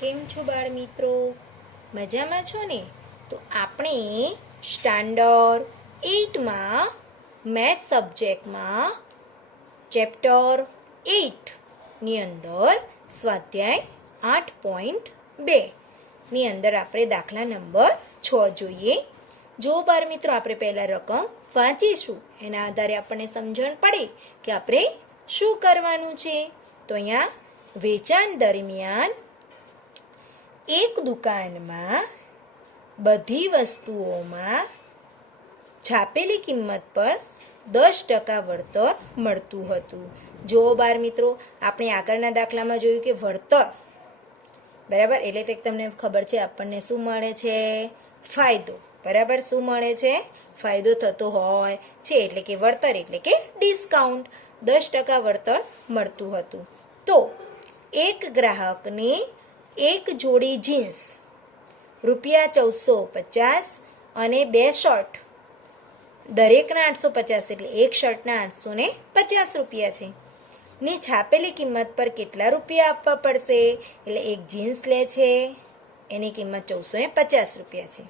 કેમ છો બાળ મિત્રો? મજામાં છો ને? તો આપણે સ્ટાન્ડર્ડ 8માં મેથ્સ સબ્જેક્ટમાં ચેપ્ટર 8ની અંદર સ્વાધ્યાય 8.2 ની અંદર આપણે દાખલા નંબર 6 જોઈએ. જો બાળ મિત્રો આપણે પહેલાં રકમ વાંચીશું, એના આધારે આપણને સમજણ પડે કે આપણે શું કરવાનું છે. તો અહીંયા વેચાણ દરમિયાન એક દુકાનમાં બધી વસ્તુઓમાં છાપેલી કિંમત પર 10% વળતર મળતું હતું. જો બાર મિત્રો, આપણે આગળના દાખલામાં જોયું કે વળતર, બરાબર, એટલે તે તમને ખબર છે આપણને શું મળે છે? ફાયદો. બરાબર, શું મળે છે? ફાયદો થતો હોય છે, એટલે કે વળતર એટલે કે ડિસ્કાઉન્ટ. 10% વળતર મળતું હતું. તો એક ગ્રાહકને એક જોડી જીન્સ ₹1450 અને 2 શર્ટ, દરેકના 850, એટલે એક શર્ટના 850 રૂપિયા છે, ની છાપેલી કિંમત પર કેટલા રૂપિયા આપવા પડશે? એટલે એક જીન્સ લે છે, એની કિંમત 1450 રૂપિયા છે,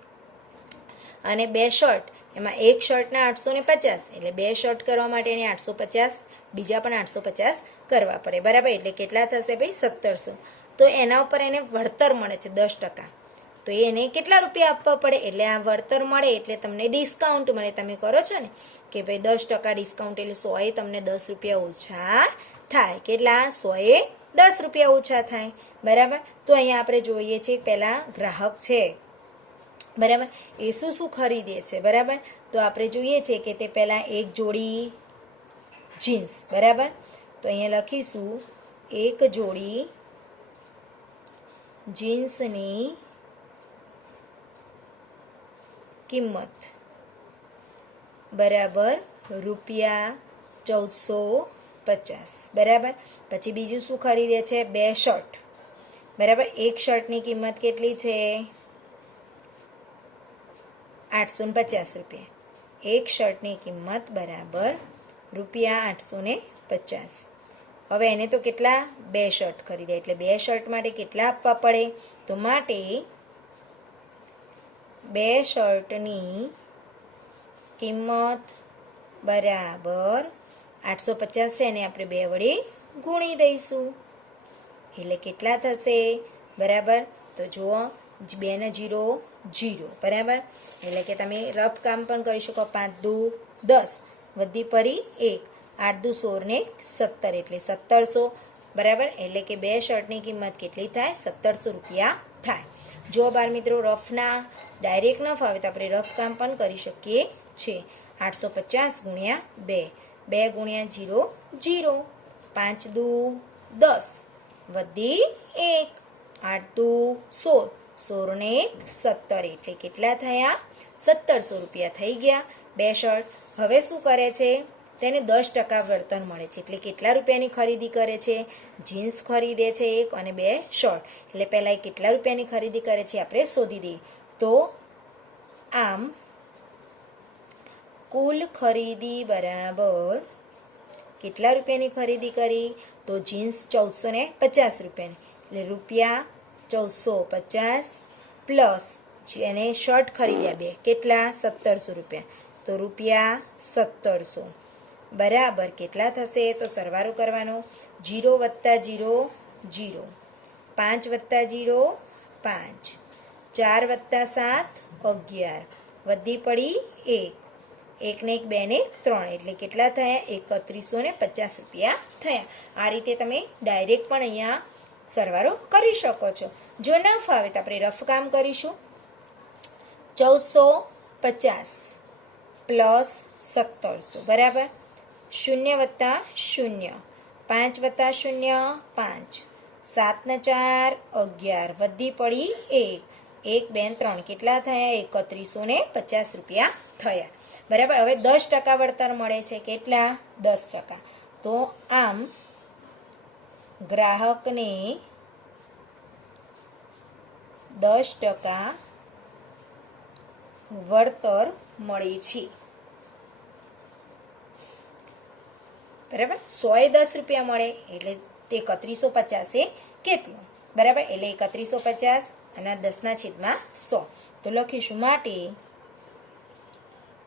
અને 2 શર્ટ, એમાં એક શર્ટના 850, એટલે 2 શર્ટ કરવા માટે એને 850, બીજા પણ 850 કરવા પડે. બરાબર, એટલે કેટલા થશે ભાઈ? 1700. તો એના ઉપર એને વળતર મળે છે 10%. તો એને કેટલા રૂપિયા આપવા પડે? એટલે આ વળતર મળે એટલે તમને ડિસ્કાઉન્ટ મળે. તમે કરો છો ને કે ભાઈ 10% ડિસ્કાઉન્ટ, એટલે 100એ તમને 10 રૂપિયા ઓછા થાય. કેટલા? 100એ 10 રૂપિયા ઓછા થાય. બરાબર, તો અહીંયા આપણે જોઈએ છીએ પહેલાં ગ્રાહક છે, બરાબર, એ શું શું ખરીદે છે? બરાબર, તો આપણે જોઈએ છીએ કે તે પહેલાં એક જોડી જીન્સ, બરાબર, તો અહીંયા લખીશું એક જોડી જીન્સની કિંમત બરાબર ₹1450. બરાબર, પછી બીજું શું ખરીદે છે? 2 શર્ટ. બરાબર, એક શર્ટની કિંમત કેટલી છે? 850 રૂપિયા. એક શર્ટની કિંમત બરાબર ₹850. હવે એને તો કેટલા? 2 શર્ટ ખરીદે, એટલે 2 શર્ટ માટે કેટલા આપવા પડે? તો માટે 2 શર્ટની કિંમત બરાબર 850 છે, એને આપણે 2 વડે ગુણી દઈશું, એટલે કેટલા થશે? બરાબર, તો જુઓ 2 ને 0 0. બરાબર, એટલે કે તમે રફ કામ પણ કરી શકો. 5 દુ 10, વધી પરી 1, 8 દુ 16 ને 17, એટલે 1700. બરાબર, એટલે કે 2 શર્ટની કિંમત કેટલી થાય? 1700 રૂપિયા થાય. જો બાળ મિત્રો રફના ડાયરેક્ટ ન ફાવે તો આપણે રફ કામ પણ કરી શકીએ છીએ. 850 ગુણ્યા 2, 2 ગુણ્યા 0 0, 5 દુ 10, વધી 1, 8 દુ 16, 16 ને 17, એટલે કેટલા થયા? 1700 રૂપિયા થઈ ગયા. 2 શર્ટ. હવે શું કરે છે? તેને 10% વળતર મળે છે, એટલે કેટલા રૂપિયાની ખરીદી કરે છે? જીન્સ ખરીદે છે એક, અને 2 શર્ટ, એટલે પહેલાં એ કેટલા રૂપિયાની ખરીદી કરે છે આપણે શોધી દઈએ. તો આમ કુલ ખરીદી બરાબર કેટલા રૂપિયાની ખરીદી કરી? તો જીન્સ 1450 રૂપિયાની, એટલે ₹1450 પ્લસ એને શર્ટ ખરીદ્યા 2, કેટલા? 1700 રૂપિયા, તો ₹1700 બરાબર કેટલા થશે? તો સરવાળો કરવાનો. 0 + 0 0, 5 + 0 5, 4 + 7 11, વધી પડી 1, 1 ને 1 2 ને 3, એટલે કેટલા થયા? 3150 રૂપિયા થયા. આ રીતે તમે ડાયરેક્ટ પણ અહીંયા સરવાળો કરી શકો છો. જો ન ફાવે તો આપણે રફ કામ કરીશું. 1450 પ્લસ 1700 બરાબર, 0 + 0, 5 + 0 5, 7 ને 4 11, વધી પડી 1, 1 2 3, કેટલા થયા? 3150 રૂપિયા થયા. બરાબર, હવે 10% વળતર મળે છે. કેટલા? 10%. તો આમ ગ્રાહકને 10% વળતર મળે છે. બરાબર, 100એ 10 રૂપિયા મળે, એટલે તે 3150 કેટલું? બરાબર, એટલે 3150 અને 10/100. તો લખીશું માટે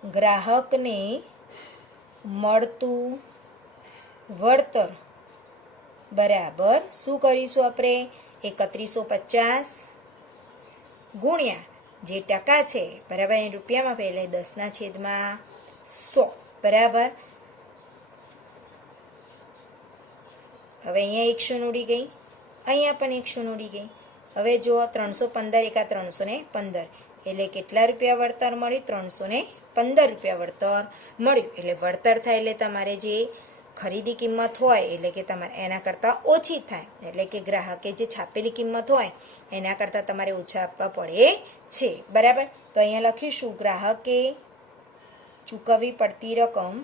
ગ્રાહકને મળતું વળતર બરાબર શું કરીશું આપણે 3150 ગુણ્યા જે ટકા છે બરાબર એ રૂપિયામાં પહેલે 10/100 બરાબર. હવે અહીંયા એક શૂન્ય ઉડી ગઈ, અહીંયા પણ એક શૂન્ય ઉડી ગઈ. હવે જો 315 એકા 315 એટલે કેટલા રૂપિયા વળતર મળ્યું? 315 રૂપિયા વળતર મળ્યું. એટલે વળતર થાય એટલે તમારે જે ખરીદી કિંમત હોય એટલે કે તમારે એના કરતાં ઓછી થાય, એટલે કે ગ્રાહકે જે છાપેલી કિંમત હોય એના કરતાં તમારે ઓછા આપવા પડે છે બરાબર. તો અહીંયા લખીશું ગ્રાહકે ચૂકવવી પડતી રકમ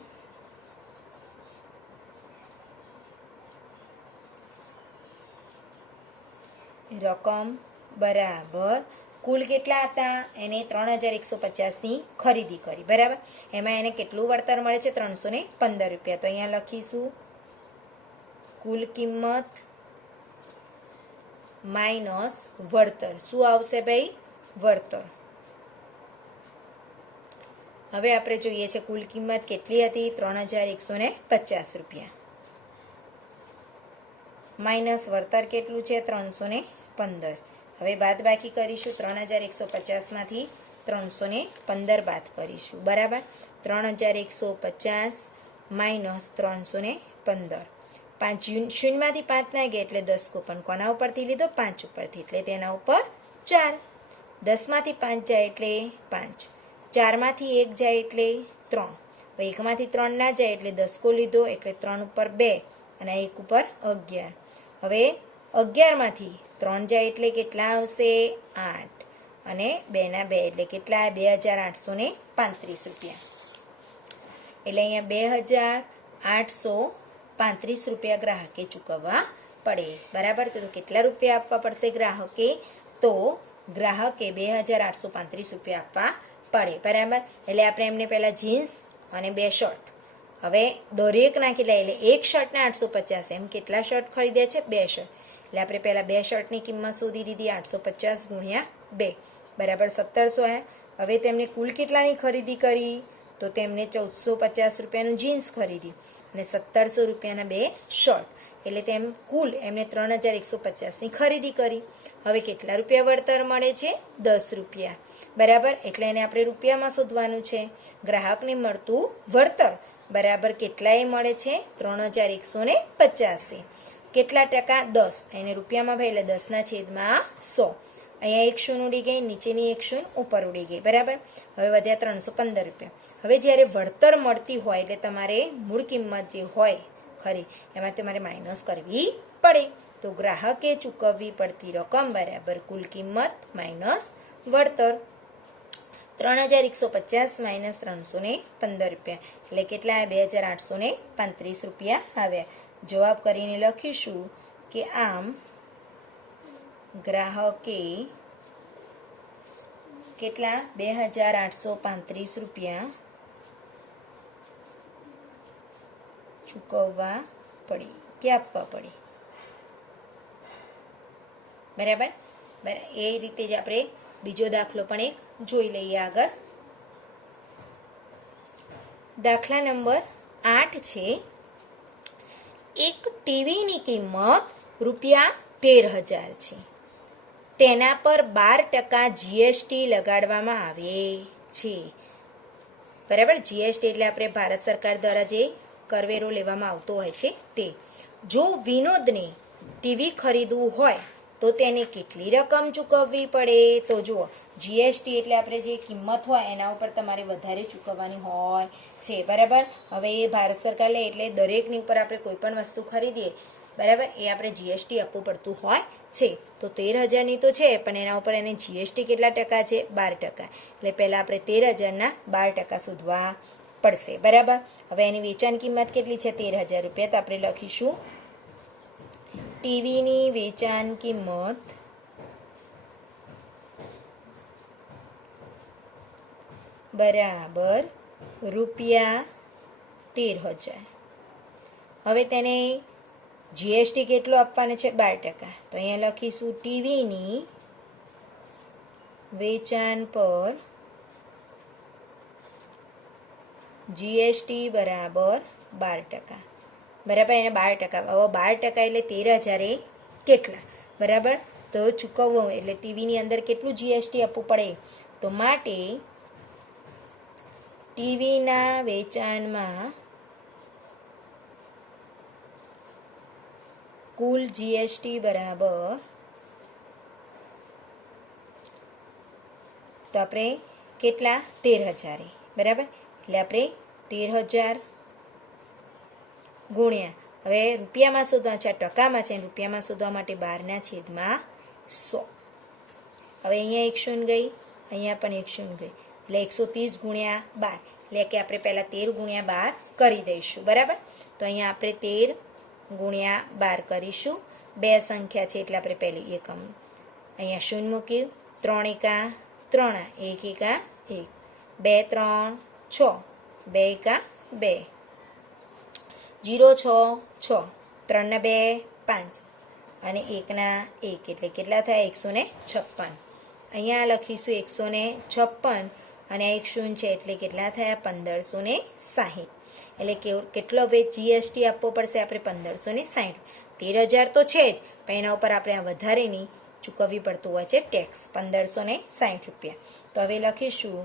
બરાબર કુલ કેટલા હતા? એને 3150ની ખરીદી કરી બરાબર. એમાં એને કેટલું વળતર મળે છે? 315 રૂપિયા. તો અહીંયા લખીશું કુલ કિંમત માઇનસ વળતર. શું આવશે ભાઈ? વળતર. હવે આપણે જોઈએ છે કુલ કિંમત કેટલી હતી? 3150 રૂપિયા માઇનસ વળતર કેટલું છે? 315. હવે બાદ બાકી કરીશું 3150માંથી 315 બાદ કરીશું બરાબર. 3150 માઇનસ 315. 5 શૂન્યમાંથી 5 ના ગયા એટલે 10 કૂપન કોના ઉપરથી લીધો? 5 ઉપરથી, એટલે તેના ઉપર 4. 10માંથી 5 જાય એટલે 5. 4માંથી 1 જાય એટલે 3. હવે 1માંથી 3 ના જાય એટલે 10 કો લીધો એટલે 3 ઉપર 2 અને 1 ઉપર 11. હવે 11માંથી 3 જાય એટલે કેટલા આવશે? 8 અને 2 ના 2 એટલે કેટલા? 2835 રૂપિયા. એટલે અહીંયા 2835 રૂપિયા ગ્રાહકે ચૂકવવા પડે બરાબર. તો કેટલા રૂપિયા આપવા પડશે ગ્રાહકે? તો ગ્રાહકે 2835 રૂપિયા આપવા પડે બરાબર. એટલે આપણે એમને પહેલાં જીન્સ અને 2 શર્ટ, હવે દરેકના કેટલા એટલે એક શર્ટના 850, એમ કેટલા શર્ટ ખરીદ્યા છે? 2 શર્ટ. એટલે આપણે પહેલાં 2 શર્ટની કિંમત શોધી દીધી 850 ગુણ્યા 2 બરાબર 1700. હવે તેમને કુલ કેટલાની ખરીદી કરી? તો તેમને 1450 રૂપિયાનું જીન્સ ખરીદ્યું અને 1700 રૂપિયાના 2 શર્ટ, એટલે તેમ કુલ એમને 3150ની ખરીદી કરી. હવે કેટલા રૂપિયા વળતર મળે છે? 10 રૂપિયા બરાબર. એટલે એને આપણે રૂપિયામાં શોધવાનું છે. ગ્રાહકને મળતું વળતર બરાબર કેટલાએ મળે છે? 3150. કેટલા ટકા? 10. એને રૂપિયામાં ભાઈ એટલે 10/100. અહીંયા એક શૂન્ય ઉડી ગઈ, નીચેની એક શૂન્ય ઉપર ઉડી ગઈ બરાબર. હવે વધ્યા 315 રૂપિયા. હવે જ્યારે વળતર મળતી હોય એટલે તમારે મૂળ કિંમત જે હોય ખરી એમાં તમારે માઇનસ કરવી પડે. તો ગ્રાહકે ચૂકવવી પડતી રકમ બરાબર કુલ કિંમત માઇનસ વળતર. 3150 માઇનસ 315 રૂપિયા એટલે કેટલા? 2835 રૂપિયા આવ્યા. જવાબ કરીને લખીશું કે આમ ગ્રાહકે કેટલા? 2835 રૂપિયા ચૂકવવા પડી કે આપવા પડી બરાબર. એ રીતે જ આપણે બીજો દાખલો પણ એક જોઈ લઈએ આગળ. દાખલા નંબર 8 છે. એક ટીવીની કિંમત ₹13,000 છે. તેના પર 12% જીએસટી લગાડવામાં આવે છે બરાબર. જીએસટી એટલે આપણે ભારત સરકાર દ્વારા જે કરવેરો લેવામાં આવતો હોય છે તે. જો વિનોદને ટીવી ખરીદવું હોય તો તેને કેટલી રકમ ચૂકવવી પડે? તો જુઓ જીએસટી એટલે આપણે જે કિંમત હોય એના ઉપર તમારે વધારે ચૂકવવાની હોય છે બરાબર. હવે એ ભારત સરકાર લે એટલે દરેકની ઉપર આપણે કોઈ પણ વસ્તુ ખરીદીએ બરાબર એ આપણે જીએસટી આપવું પડતું હોય છે. તો 13,000ની તો છે પણ એના ઉપર એને જીએસટી કેટલા ટકા છે? 12%. એટલે પહેલાં આપણે 13,000ના 12% શોધવા પડશે બરાબર. હવે એની વેચાણ કિંમત કેટલી છે? 13,000 રૂપિયા. તો આપણે લખીશું ટીવીની વેચાણ કિંમત બરાબર ₹13,000. હવે તેને જીએસટી કેટલો આપવાનો છે? 12%. તો અહીંયા લખીશું ટીવીની વેચાણ પર જીએસટી બરાબર 12%. બરાબર, એને 12%. હવે 12% એટલે 13,000 એ કેટલા? બરાબર, તો ચૂકવવું એટલે ટીવીની અંદર કેટલું જીએસટી આપવું પડે? તો માટે ટીવીના વેચાણમાં કુલ જીએસટી બરાબર, તો આપણે કેટલા? 13,000. બરાબર, એટલે આપણે 13,000 ગુણ્યા, હવે રૂપિયામાં શોધવા છે, ટકામાં છે, રૂપિયામાં શોધવા માટે 12/100. હવે અહીંયા 1 શૂન્ય ગઈ, અહીંયા પણ 1 શૂન્ય ગઈ, એટલે 130 ગુણ્યા 12, એટલે કે આપણે પહેલાં 13 ગુણ્યા 12 કરી દઈશું. બરાબર, તો અહીંયા આપણે 13 ગુણ્યા 12 કરીશું. 2 સંખ્યા છે એટલે આપણે પહેલી એકમ, અહીંયા શૂન્ય મૂક્યું, 3 એકા 3, 1 એકા 1, 2 3 6, 2 એકા 2, 0 6 6, 3 ને 2 5 અને 1 ના 1, એટલે કેટલા થાય? 156. અહીંયા લખીશું 156 અને આ 1 શૂન્ય છે એટલે કેટલા થયા? 1560. એટલે કેટલો હવે જીએસટી આપવો પડશે? આપણે 1560. 13,000 તો છે જ, પણ એના ઉપર આપણે આ વધારેની ચૂકવવી પડતું હોય છે ટેક્સ, 1560 રૂપિયા. તો હવે લખીશું,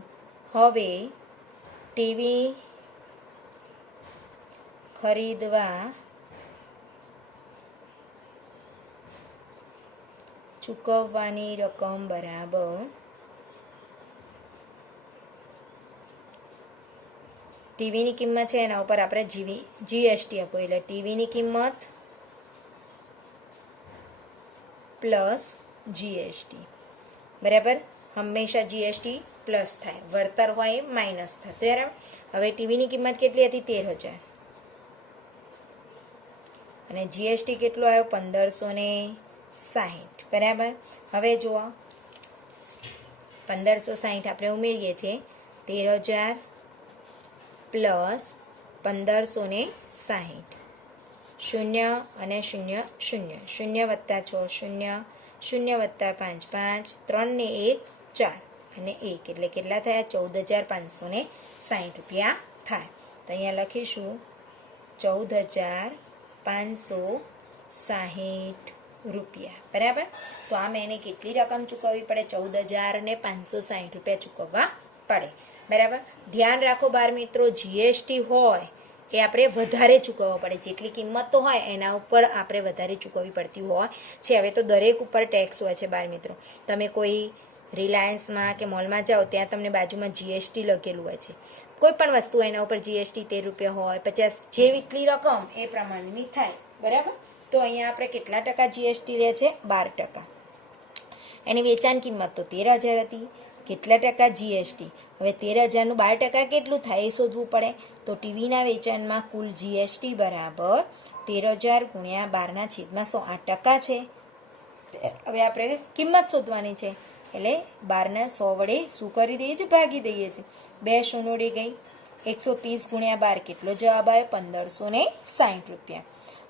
હવે ટીવી ખરીદવા ચૂકવવાની રકમ બરાબર ટીવીની કિંમત છે એના ઉપર આપણે જીએસટી આપો, એટલે ટીવીની કિંમત પ્લસ જીએસટી. બરાબર, હંમેશા જીએસટી પ્લસ થાય, વળતર હોય એ માઇનસ થાય. બરાબર, હવે ટીવીની કિંમત કેટલી હતી? 13,000 અને જીએસટી કેટલો આવ્યો? 1560. બરાબર, હવે જુઓ 1560 આપણે ઉમેરીએ છીએ, 13,000 પ્લસ 1560, 0 અને 0 0, 0 વત્તા 6 0, 0 વત્તા 5 5, 3 ને 1 4 અને 1, એટલે કેટલા થયા? 14,560 રૂપિયા થાય. તો અહીંયા લખીશું 14,560 રૂપિયા. બરાબર, તો આમ એને કેટલી રકમ ચૂકવવી પડે? 14,560 રૂપિયા ચૂકવવા પડે. બરાબર, ધ્યાન રાખો બાળ મિત્રો, જીએસટી હોય એ આપણે વધારે ચૂકવવો પડે, જેટલી કિંમત તો હોય એના ઉપર આપણે વધારે ચૂકવવી પડતી હોય છે. હવે તો દરેક ઉપર ટેક્સ હોય છે બાળ મિત્રો. તમે કોઈ રિલાયન્સમાં કે મોલમાં જાઓ ત્યાં તમને બાજુમાં જીએસટી લખેલું હોય છે, કોઈ પણ વસ્તુ એના ઉપર જીએસટી 13 રૂપિયા હોય, 50, જેટલી રકમ એ પ્રમાણેની થાય. બરાબર, તો અહીંયા આપણે કેટલા ટકા જીએસટી રહે છે? 12%. એની વેચાણ કિંમત તો 13,000 હતી, કેટલા ટકા જીએસટી? હવે 13,000નું 12% કેટલું થાય એ શોધવું પડે. તો ટીવીના વેચાણમાં કુલ જીએસટી બરાબર 13,000 ગુણ્યા 12/100, 8% છે. હવે આપણે કિંમત શોધવાની છે, એટલે 12ને 100 વડે શું કરી દઈએ છીએ? ભાગી દઈએ છીએ. 2 શૂન્યોડી ગઈ, 130 ગુણ્યા 12 કેટલો જવાબ આવ્યો? 1560 રૂપિયા.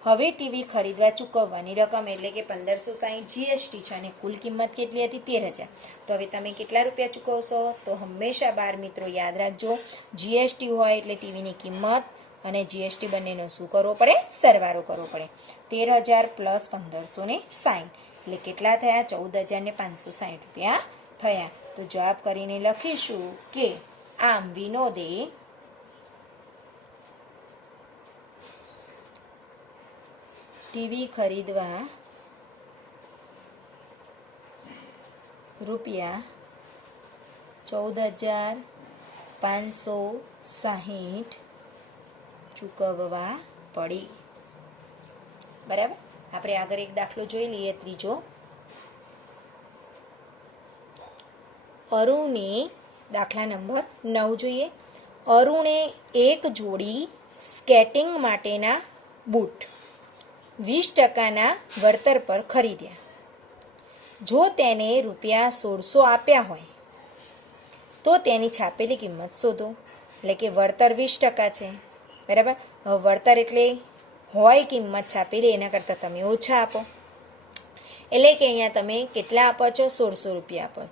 હવે ટીવી ખરીદવા ચૂકવવાની રકમ એટલે કે 1560 જીએસટી છે અને કુલ કિંમત કેટલી હતી? 13,000. તો હવે તમે કેટલા રૂપિયા ચૂકવશો? તો હંમેશા બાર મિત્રો યાદ રાખજો, જીએસટી હોય એટલે ટીવીની કિંમત અને જીએસટી બંનેનો શું કરવો પડે? સરવાળો કરવો પડે. 13,000 પ્લસ 1560 એટલે કેટલા થયા? 14,560 રૂપિયા થયા. તો જવાબ કરીને લખીશું કે આમ વિનોદે ટીવી ખરીદવા રૂપિયા 14,560 ચૂકવવા પડી. બરાબર, આપણે આગળ એક દાખલો જોઈ લઈએ, ત્રીજો. અરુણે દાખલા નંબર 9 જોઈએ. અરુણે એક જોડી સ્કેટિંગ માટેના બૂટ 20%ના વળતર પર ખરીદ્યા. જો તેને રૂપિયા 1600 આપ્યા હોય તો તેની છાપેલી કિંમત શોધો. એટલે કે વળતર 20% છે. બરાબર, વળતર એટલે હોય કિંમત છાપેલી એના કરતાં તમે ઓછા આપો. એટલે કે અહીંયા તમે કેટલા આપો છો? 1600 રૂપિયા આપો.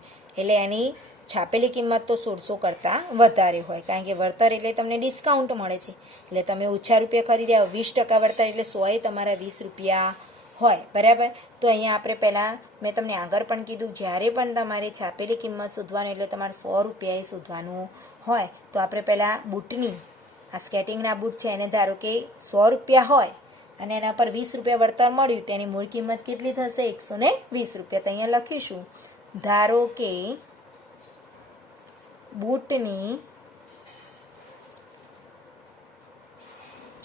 એટલે એની છાપેલી કિંમત તો 1600 કરતાં વધારે હોય, કારણ કે વળતર એટલે તમને ડિસ્કાઉન્ટ મળે છે. એટલે તમે ઓછા રૂપિયા ખરીદ્યા, 20% વળતર એટલે 100 તમારા 20 રૂપિયા હોય. બરાબર. તો અહીંયા આપણે પહેલાં મેં તમને આગળ પણ કીધું, જ્યારે પણ તમારે છાપેલી કિંમત શોધવાની એટલે તમારે 100 રૂપિયાએ શોધવાનું હોય. તો આપણે પહેલાં બૂટની, આ સ્કેટિંગના બૂટ છે એને ધારો કે 100 રૂપિયા હોય અને એના પર 20 રૂપિયા વળતર મળ્યું, તેની મૂળ કિંમત કેટલી થશે? 120 રૂપિયા. તો અહીંયા લખીશું, ધારો કે બૂટની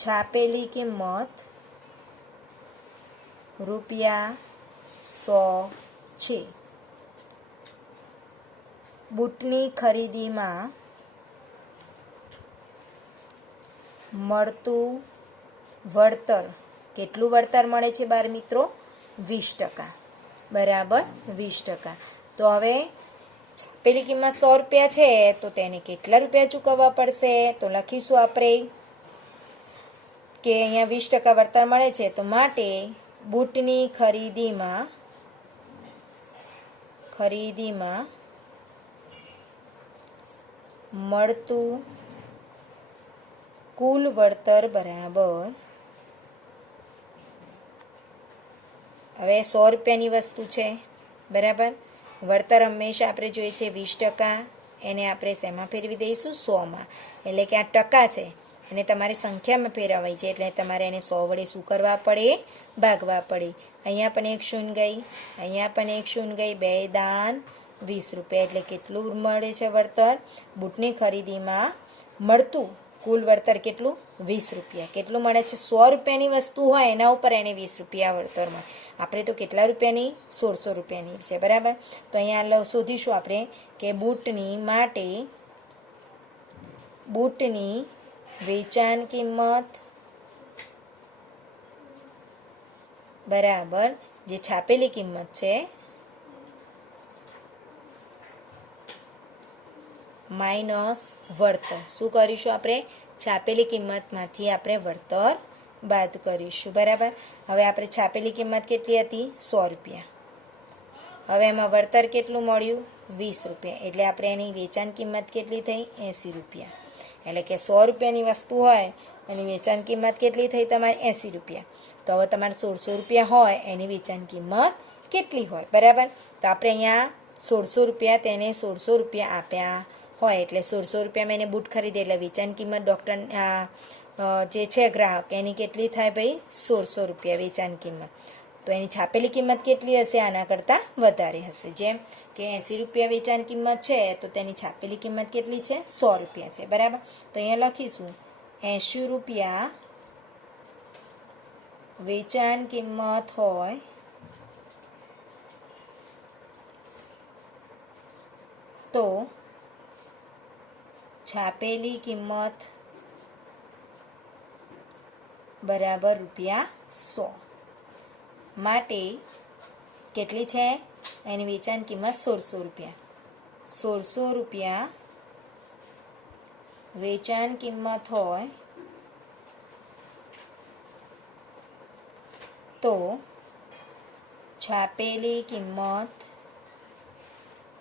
છાપેલી કિંમત રૂપિયા 100 છે. બૂટની ખરીદીમાં મળતું વળતર, કેટલું વળતર મળે છે બાળ મિત્રો? 20%. બરાબર, 20%. તો હવે છાપેલી કિંમત 100 રૂપિયા છે તો તેને કેટલા રૂપિયા ચૂકવવા પડશે? તો લખીશું આપણે કે અહીંયા 20% વળતર મળે છે, તો માટે બૂટની ખરીદીમાં મળતું કુલ વળતર બરાબર, હવે 100 રૂપિયાની વસ્તુ છે. બરાબર. વળતર હંમેશા આપણે જોઈએ છે 20%, એને આપણે શેમાં ફેરવી દઈશું? 100માં. એટલે કે આ ટકા છે અને તમારે સંખ્યામાં ફેરવાય છે, એટલે તમારે એને 100 વડે શું કરવા પડે? ભાગવા પડે. અહીંયા પણ એક શૂન્ય ગઈ, અહીંયા પણ એક શૂન્ય ગઈ, 2 દાન 20 રૂપિયા. એટલે કેટલું મળે છે વળતર? બૂટની ખરીદીમાં મળતું કુલ વળતર કેટલું? 20 રૂપિયા. કેટલું મળે છે? 100 રૂપિયાની વસ્તુ હોય એના ઉપર એને 20 રૂપિયા વળતર મળે. આપણે તો કેટલા રૂપિયાની? 1600 રૂપિયાની છે. બરાબર. તો અહીંયા શોધીશું આપણે કે બૂટની વેચાણ કિંમત બરાબર જે છાપેલી કિંમત છે માઇનસ વળતર. શું કરીશું આપણે? છાપેલી કિંમતમાંથી આપણે વળતર બાદ કરીશું. બરાબર. હવે આપણે છાપેલી કિંમત કેટલી હતી? 100 રૂપિયા. હવે એમાં વળતર કેટલું મળ્યું? 20 રૂપિયા. એટલે આપણે એની વેચાણ કિંમત કેટલી થઈ? 80 રૂપિયા. એટલે કે 100 રૂપિયાની વસ્તુ હોય એની વેચાણ કિંમત કેટલી થઈ તમારી? 80 રૂપિયા. તો હવે તમારે 1600 રૂપિયા હોય એની વેચાણ કિંમત કેટલી હોય? બરાબર. તો આપણે અહીંયા 1600 રૂપિયા, તેને 1600 રૂપિયા આપ્યા હોય એટલે 1600 રૂપિયામાં એને બૂટ ખરીદે એટલે વેચાણ કિંમત ડૉક્ટર જે છે ગ્રાહક એની કેટલી થાય ભાઈ? 1600 રૂપિયા વેચાણ કિંમત. તો એની છાપેલી કિંમત કેટલી હશે? આના કરતાં વધારે હશે. જેમ કે 80 રૂપિયા વેચાણ કિંમત છે તો તેની છાપેલી કિંમત કેટલી છે? 100 રૂપિયા છે. બરાબર. તો અહીંયા લખીશું 80 રૂપિયા વેચાણ કિંમત હોય તો છાપેલી કિંમત બરાબર રૂપિયા 100. માટે કેટલી છે? એની વેચાણ કિંમત 1600 રૂપિયા. 1600 રૂપિયા વેચાણ કિંમત હોય તો છાપેલી કિંમત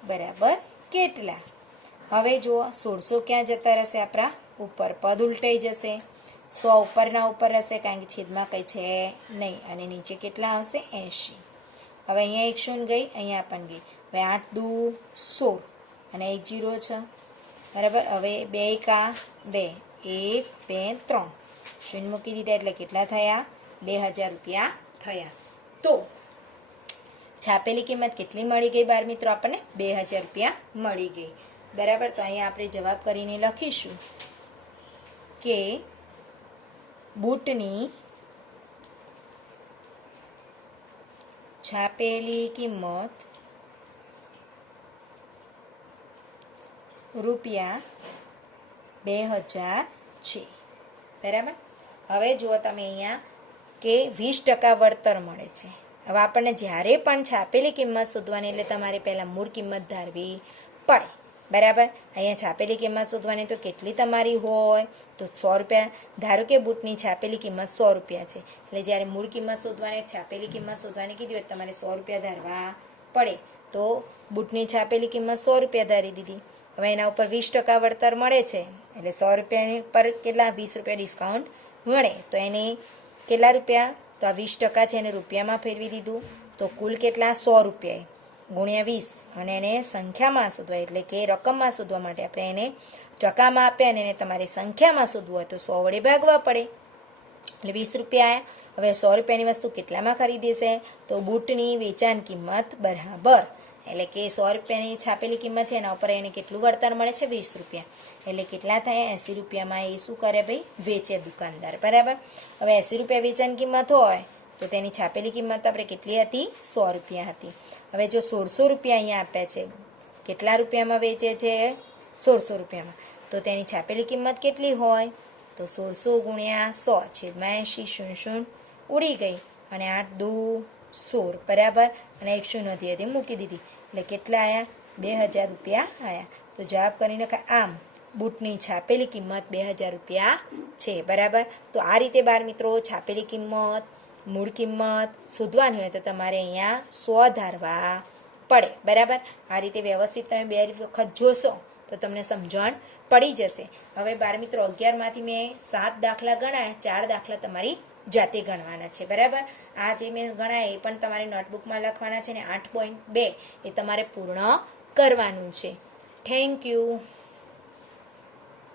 બરાબર કેટલા? હવે જો 1600 ક્યાં જતા રહેશે? આપણા ઉપર પદ ઉલટાઈ જશે. 100 ઉપરના ઉપર હશે કારણ કે છેદમાં કંઈ છે નહીં, અને નીચે કેટલા આવશે? 80. હવે અહીંયા એક શૂન્ય ગઈ, અહીંયા પણ ગઈ. હવે 8 દુ 16 અને 1 0 છે. બરાબર. હવે 2 એકા 2, 1 2 3 શૂન્ય મૂકી દીધા એટલે કેટલા થયા? 2000 રૂપિયા થયા. તો છાપેલી કિંમત કેટલી મળી ગઈ બાળ મિત્રો? આપણને 2000 રૂપિયા મળી ગઈ. બરાબર. તો અહીંયા આપણે જવાબ કરીને લખીશું કે બૂટની છાપેલી કિંમત રૂપિયા 2000 છે. બરાબર. હવે જુઓ તમે અહીંયા કે 20% વળતર મળે છે. હવે આપણને જ્યારે પણ છાપેલી કિંમત શોધવાની એટલે તમારે પહેલાં મૂળ કિંમત ધારવી પડે. બરાબર. અહીંયા છાપેલી કિંમત શોધવાની તો કેટલી તમારી હોય તો 100 રૂપિયા. ધારો કે બૂટની છાપેલી કિંમત 100 રૂપિયા છે, એટલે જ્યારે મૂળ કિંમત શોધવાની છાપેલી કિંમત શોધવાની કીધી હોય તમારે 100 રૂપિયા ધારવા પડે. તો બૂટની છાપેલી કિંમત 100 રૂપિયા ધારી દીધી. હવે એના ઉપર 20% વળતર મળે છે, એટલે 100 રૂપિયાની પર કેટલા 20 રૂપિયા ડિસ્કાઉન્ટ મળે. તો એને કેટલા રૂપિયા, તો આ 20% છે એને રૂપિયામાં ફેરવી દીધું. તો કુલ કેટલા 100 રૂપિયા ગુણ્યા 20, અને એને સંખ્યામાં શોધવા એટલે કે રકમમાં શોધવા માટે આપણે એને ટકામાં આપે અને એને તમારે સંખ્યામાં શોધવું હોય તો 100 વડે ભાગવા પડે. એટલે 20 રૂપિયા આવ્યા. હવે 100 રૂપિયાની વસ્તુ કેટલામાં ખરીદી છે તો બૂટની વેચાણ કિંમત બરાબર, એટલે કે 100 રૂપિયાની છાપેલી કિંમત છે એના ઉપર એને કેટલું વળતર મળે છે 20 રૂપિયા, એટલે કેટલા થાય 80 રૂપિયામાં એ શું કરે ભાઈ વેચે દુકાનદાર. બરાબર. હવે 80 રૂપિયા વેચાણ કિંમત હોય તો તેની છાપેલી કિંમત આપણે કેટલી હતી 100 રૂપિયા હતી. હવે જો 1600 રૂપિયા અહીંયા આપ્યા છે, કેટલા રૂપિયામાં વેચે છે 1600 રૂપિયામાં, તો તેની છાપેલી કિંમત કેટલી હોય તો 1600 ગુણ્યા 100 છેદમાં 80 શૂન્ય શૂન્ય ઉડી ગઈ અને 8 દુ 16 બરાબર, અને એક શૂન્ય હતી મૂકી દીધી એટલે કેટલા આવ્યા 2000 રૂપિયા આવ્યા. તો જવાબ કરીને આમ બૂટની છાપેલી કિંમત 2000 રૂપિયા છે. બરાબર. તો આ રીતે બાર મિત્રો છાપેલી કિંમત મૂળ કિંમત શોધવાની હોય તો તમારે અહીંયા 100 ધારવા પડે. બરાબર. આ રીતે વ્યવસ્થિત તમે 2 વખત જોશો તો તમને સમજણ પડી જશે. હવે બાર મિત્રો 11માંથી મેં 7 દાખલા ગણાય, 4 દાખલા તમારી જાતે ગણવાના છે. બરાબર. આ જે મેં ગણાય એ પણ તમારી નોટબુકમાં લખવાના છે ને 8.2 એ તમારે પૂર્ણ કરવાનું છે. Thank you.